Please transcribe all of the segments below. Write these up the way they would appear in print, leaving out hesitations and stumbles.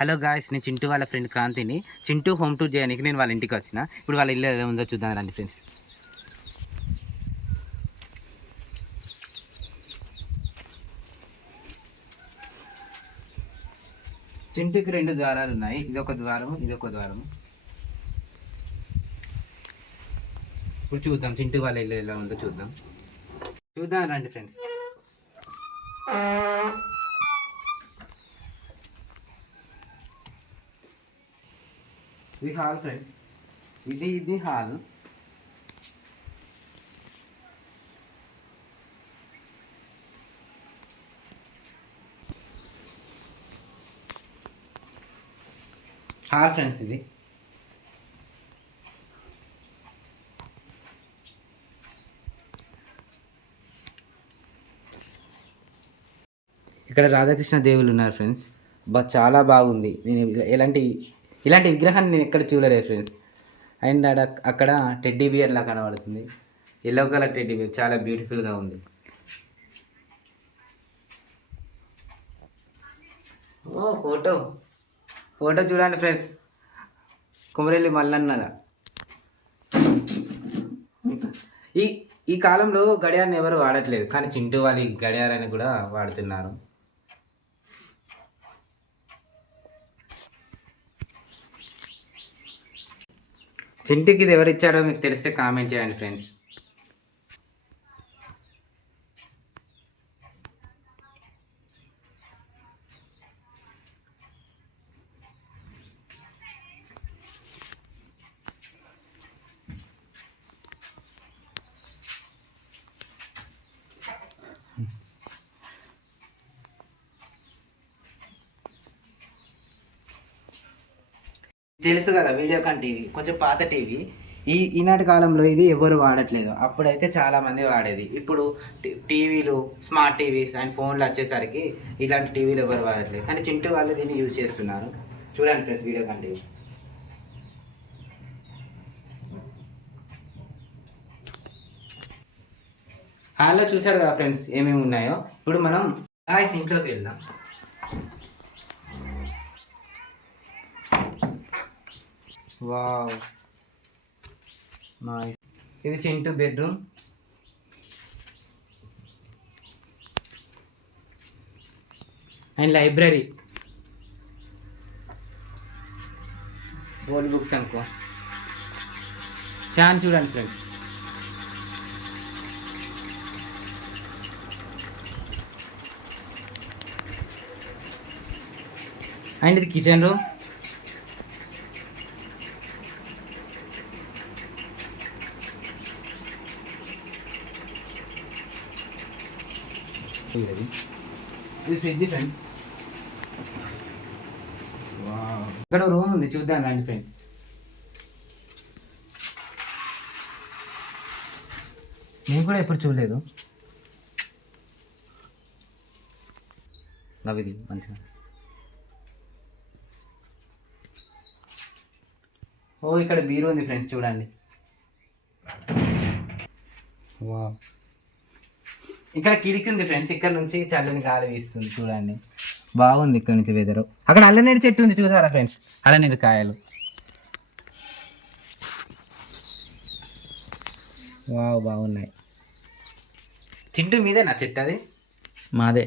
Hello guys, నేను చింటూ వాళ్ళ friend క్రాంతిని. Chintu home tour చేయడానికి నేను వాళ్ళ ఇంటికి వచ్చిన. ఇప్పుడు వాళ్ళ ఇల్లు ఎలా ఉందో చూద్దాం రండి ఫ్రెండ్స్. చింటూకి 2 ద్వారాలు ఉన్నాయి. ఇదొక ద్వారం, ఇదొక ద్వారం. ఇప్పుడు చూద్దాం చింటూ వాళ్ళ ఇల్లు ఎలా ఉందో చూద్దాం రండి ఫ్రెండ్స్. ఇది హాల్ ఫ్రెండ్స్. ఇది హాల్. ఫ్రెండ్స్ ఇది. ఇక్కడ రాధాకృష్ణ దేవులు ఉన్నారు ఫ్రెండ్స్. చాలా బాగుంది. నేను ఇలాంటి విగ్రహాన్ని నేను ఎక్కడ చూడలేదు ఫ్రెండ్స్. అండ్ అక్కడ టెడ్డీ బియర్ లా కనబడుతుంది. ఎల్లో కలర్ టెడ్డీ బియర్ చాలా బ్యూటిఫుల్గా ఉంది. ఓ ఫోటో చూడండి ఫ్రెండ్స్. కుమరెల్లి మల్లన్నగా. ఈ కాలంలో గడియారాన్ని ఎవరు వాడట్లేదు, కానీ చింటూ వాళ్ళు గడియారాన్ని కూడా వాడుతున్నారు. చింటూకి ఇది ఎవరు ఇచ్చారో మీకు తెలిస్తే కామెంట్ చేయండి ఫ్రెండ్స్. తెలుసు కదా, వీడియోకాన్ టీవీ కొంచెం పాత టీవీ. ఈనాటి కాలంలో ఇది ఎవరు వాడట్లేదు. అప్పుడైతే చాలామంది వాడేది. ఇప్పుడు టీవీలు, స్మార్ట్ టీవీస్ అండ్ ఫోన్లు వచ్చేసరికి ఇలాంటి టీవీలు ఎవరు వాడట్లేదు, కానీ చింటూ వాళ్ళు దీన్ని యూజ్ చేస్తున్నారు. చూడండి ఫ్రెండ్స్ వీడియోకాన్ టీవీ. హాల్లో చూసారు కదా ఫ్రెండ్స్ ఏమేమి ఉన్నాయో. ఇప్పుడు మనం గాయ్స్ ఇంట్లోకి వెళ్దాం. Wow, nice. ఇది Chintu bedroom. And library. Old books అనుకో. ఫ్యాన్ చూడండి ఫ్రెండ్స్. అండ్ ఇది కిచెన్ రూమ్. ఇది ఫ్రిడ్జ్ ఫ్రెండ్స్. ఇక్కడ రూమ్ ఉంది, చూద్దాం రండి ఫ్రెండ్స్. నేను కూడా ఎప్పుడు చూడలేదు. ఇది మంచిగా. ఓ, ఇక్కడ బీరు ఉంది ఫ్రెండ్స్, చూడండి. వా, ఇక్కడ కిటికీ ఉంది ఫ్రెండ్స్. ఇక్కడ నుంచి చల్లని గాలి వీస్తుంది, చూడండి. బాగుంది ఇక్కడ నుంచి వెదరు. అక్కడ అల్లనేరు చెట్టు ఉంది, చూసారా ఫ్రెండ్స్? అల్లనేరు కాయలు. వావ్, బాగున్నాయి. చింటూ మీదే నా చెట్టు అది? మాదే.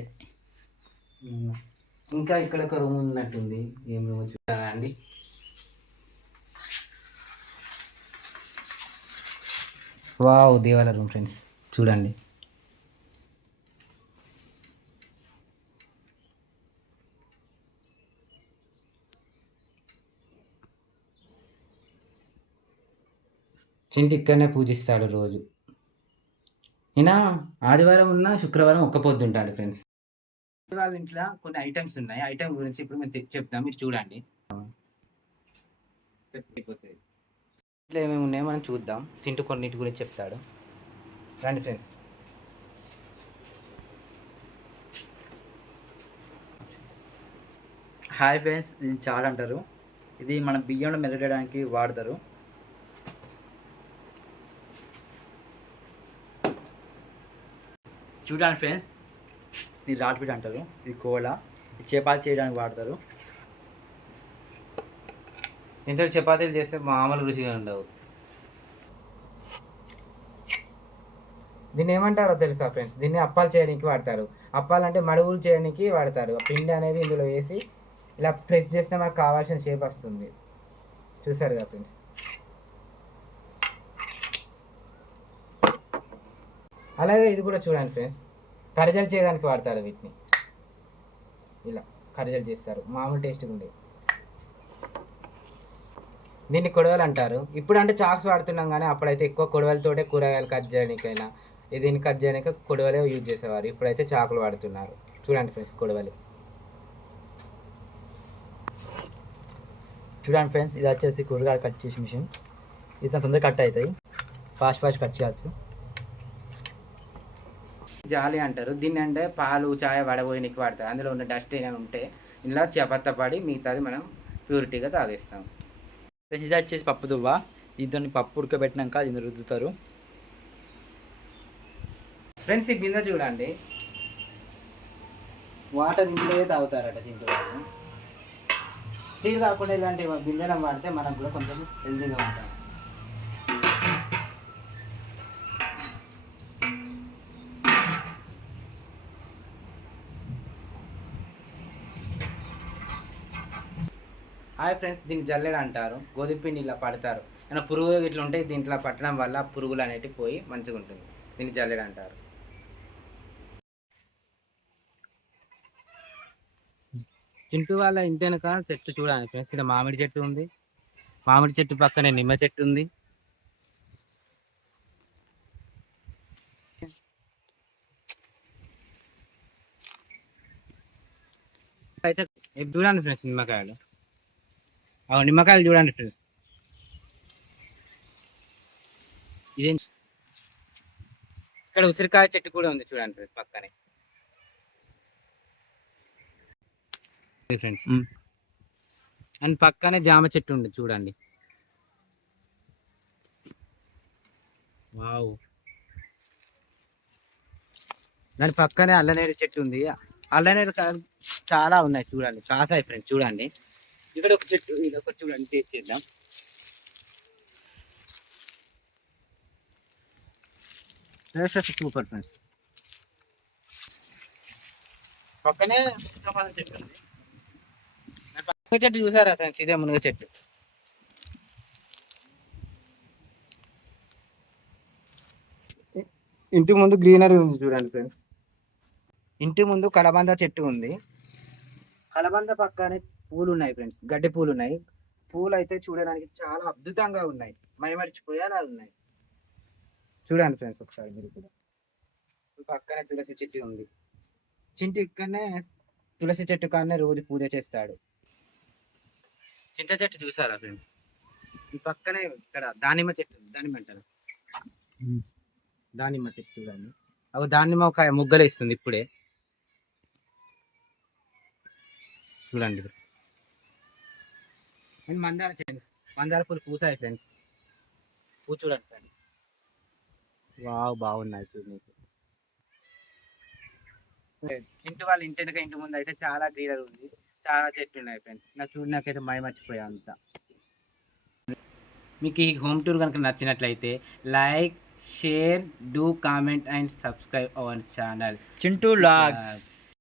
ఇంకా ఇక్కడ ఒక రూమ్ ఉన్నట్టుంది. ఏం రూమ్ చూడాలా అండి? వావ్, దేవాల రూమ్ ఫ్రెండ్స్, చూడండి. చింటి ఇక్కడనే పూజిస్తాడు రోజు. ఈయన ఆదివారం ఉన్న శుక్రవారం ఒక్క పొద్దు ఉంటాడు ఫ్రెండ్స్. వాళ్ళ ఇంట్లో కొన్ని ఐటమ్స్ ఉన్నాయి. ఐటమ్ గురించి ఇప్పుడు మేము చెప్తాం, మీరు చూడండి. ఇంట్లో ఏమేమి ఉన్నాయో మనం చూద్దాం. చింటూ కొన్నిటి గురించి చెప్తాడు, రండి ఫ్రెండ్స్. హాయ్ ఫ్రెండ్స్, ఇది చారు అంటారు. ఇది మన బియ్యంలో మెదగడానికి వాడతారు. చూడండి ఫ్రెండ్స్, ఇది రాట్పీట అంటారు. ఇది కోల. ఇది చపాతి చేయడానికి వాడతారు. దీంతో చపాతీలు చేస్తే మామూలు రుచిగా ఉండవు. దీన్ని ఏమంటారో తెలుసా ఫ్రెండ్స్? దీన్ని అప్పాలు చేయడానికి వాడతారు. అప్పాలు అంటే మడుగులు చేయడానికి వాడతారు. ఆ పిండి అనేది ఇందులో వేసి ఇలా ప్రెస్ చేస్తే మనకు కావాల్సిన షేప్ వస్తుంది. చూసారు కదా ఫ్రెండ్స్? అలాగే ఇది కూడా చూడండి ఫ్రెండ్స్, కరిజలు చేయడానికి వాడతారు వీటిని. ఇలా కరిజలు చేస్తారు, మామూలు టేస్ట్గా ఉండేవి. దీన్ని కొడవలు అంటారు. ఇప్పుడు అంటే చాక్స్ వాడుతున్నాం, కానీ అప్పుడైతే ఎక్కువ కొడవలతోటే కూరగాయలు కట్ చేయడానికైనా దీన్ని కట్ చేయడానికి కొడవలే యూజ్ చేసేవారు. ఇప్పుడైతే చాకులు వాడుతున్నారు. చూడండి ఫ్రెండ్స్, కొడవలి. చూడండి ఫ్రెండ్స్, ఇది వచ్చేసి కూరగాయలు కట్ చేసే మిషన్. ఇది తొందరగా కట్ అవుతాయి, ఫాస్ట్ కట్ చేయవచ్చు. జాలి అంటారు దీన్ని. అంటే పాలు చాయ్ వడబోయనికి వాడతారు. అందులో ఉన్న డస్ట్ ఏమైనా ఉంటే ఇలా పడి మిగతాది మనం ప్యూరిటీగా తాగేస్తాం. ఫ్రెండ్స్, ఇది వచ్చేసి పప్పు దువ్వ. దీంతో పప్పు ఉడకబెట్టినాక దీన్ని రుద్దుతారు. ఫ్రెండ్స్, ఈ బిందె చూడండి, వాటర్ ఇంట్లోనే తాగుతారట చింటూ వాళ్ళు. స్టీల్ కాకుండా ఇలాంటి బిందెలం వాడితే మనకు కూడా కొంచెం హెల్తీగా ఉంటాం. హాయ్ ఫ్రెండ్స్, దీన్ని జల్లెడ అంటారు. గోధుమ పిండి ఇలా పడతారు. ఏమైనా పురుగు ఇట్లా ఉంటే దీంట్లో పట్టడం వల్ల పురుగులు అనేటివి పోయి మంచిగా ఉంటుంది. దీన్ని జల్లెడ అంటారు. చింటూ వాళ్ళ ఇంటి వెనక చెట్టు చూడండి ఫ్రెండ్స్. ఇక్కడ మామిడి చెట్టు ఉంది. మామిడి చెట్టు పక్కనే నిమ్మ చెట్టు ఉంది. అయితే చూడండి ఫ్రెండ్స్, నిమ్మకాయలు. నిమ్మకాయలు చూడండి ఫ్రెండ్స్. ఇదేం, ఇక్కడ ఉసిరికాయ చెట్టు కూడా ఉంది చూడండి ఫ్రెండ్స్ పక్కనే. ఫ్రెండ్స్, అండ్ పక్కనే జామ చెట్టు ఉంది చూడండి. వావ్, దాని పక్కనే అల్లనేరు చెట్టు ఉంది. అల్లనేరు చాలా ఉన్నాయి చూడండి, కాసాయి ఫ్రెండ్స్. చూడండి, ఇక్కడ ఒక చెట్టు, ఇది ఒకటి చూడండి, టేస్ట్ చేద్దాం. Taste super friends. పక్కనే చెట్టు ఉంది. మునగ చెట్టు చూసారా ఫ్రెండ్స్? ఇదే మునగ చెట్టు. ఇంటి ముందు గ్రీనరీ ఉంది చూడండి ఫ్రెండ్స్. ఇంటి ముందు కలబంద చెట్టు ఉంది. కలబంద పక్కనే పూలు ఉన్నాయి ఫ్రెండ్స్, గడ్డి పూలు ఉన్నాయి. పూలు అయితే చూడడానికి చాలా అద్భుతంగా ఉన్నాయి, మైమరిచిపోయేలా ఉన్నాయి. చూడండి ఫ్రెండ్స్ ఒకసారి మీరు కూడా. పక్కనే తులసి చెట్టు ఉంది. చింటి ఇక్కడనే తులసి చెట్టు కాడనే రోజు పూజ చేస్తాడు. చింత చెట్టు చూసారా ఫ్రెండ్స్? ఈ పక్కనే ఇక్కడ దానిమ్మ చెట్టు, దానిమ్మ అంటారు, దానిమ్మ చెట్టు చూడండి. అవి దానిమ్మ ఒక ముగ్గలు ఇస్తుంది ఇప్పుడే. చూడండి. అండ్ మందార చెట్టు, మందార పూలు పూసాయి ఫ్రెండ్స్. పూ చూడండి ఫ్రెండ్స్. వావ్, బాగున్నాయి చూడండి. చింటూ వాళ్ళ ఇంటి వెనక ఇంటి ముందు అయితే చాలా గ్రీనరీ ఉంది, చాలా చెట్లు ఉన్నాయి ఫ్రెండ్స్. నాకు చూడడానికైతే మర్చిపోయా అంతా. మీకు ఈ హోమ్ టూర్ కనుక నచ్చినట్లయితే like, share, do comment and subscribe our channel Chintu vlogs.